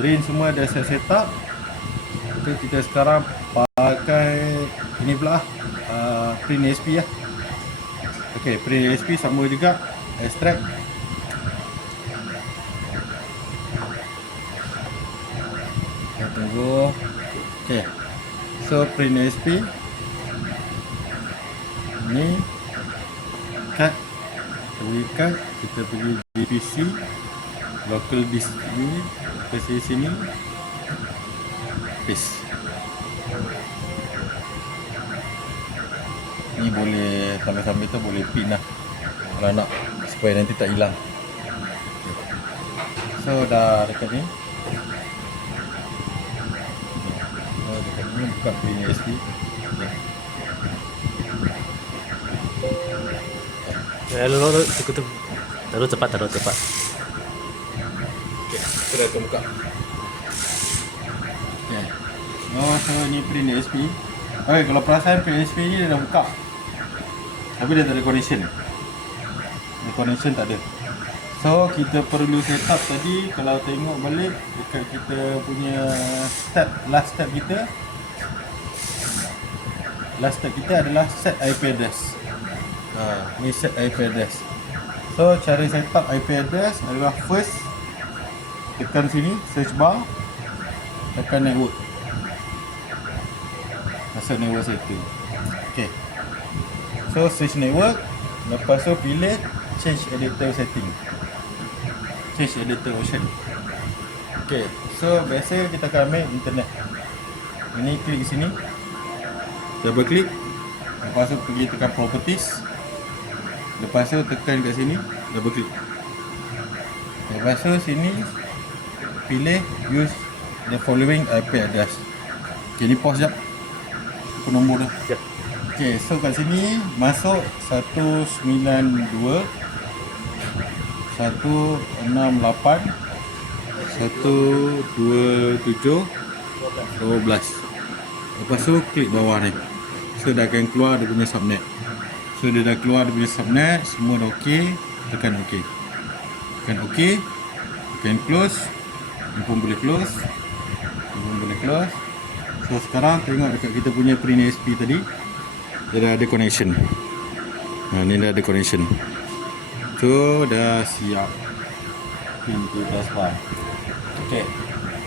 ring semua dah saya set up. So kita sekarang pakai ini pula print ASP lah. Ok, print ASP sama juga, extract. Kita tunggu. Ok, so print ASP ni cut, kita pergi di PC local disk ni, ke sini paste. Ni boleh sambil-sambil tu boleh pin lah kalau nak, supaya nanti tak hilang. So dah dekat ni. Dekat ni buka print ASP. Taruh cepat. Okay, kita dah buka. Okay. So ni print ASP. Okay, kalau perasan print ASP ni dia dah buka, tapi dia tak ada connection. Connection tak ada. So kita perlu set up tadi. Kalau tengok balik dekat kita punya step, last step kita adalah set IP address. Ni set IP address. So cara set up IP address adalah first tekan sini search bar, tekan network, masuk network setting. Okay, so search network, lepas tu pilih change editor setting, change editor option. Okay, so biasa kita akan ambil internet. Ini klik sini, double klik, lepas tu pergi tekan properties, lepas tu tekan kat sini, double klik, lepas tu sini pilih use the following IP address. Okay, ni pause sekejap, aku nombor dah. Okay, so kat sini masuk 192 168 127 12. Lepas tu klik bawah ni. So dah akan keluar dia punya subnet. So dia dah keluar dia punya subnet, semua dah ok. Tekan ok. Tekan ok. Tekan close. Ni pun boleh close. Ni pun boleh close. So sekarang tengok dekat kita punya print ASP tadi, dia dah ada connection. Ni dah ada connection. So dah siap pintu taskbar. Okay.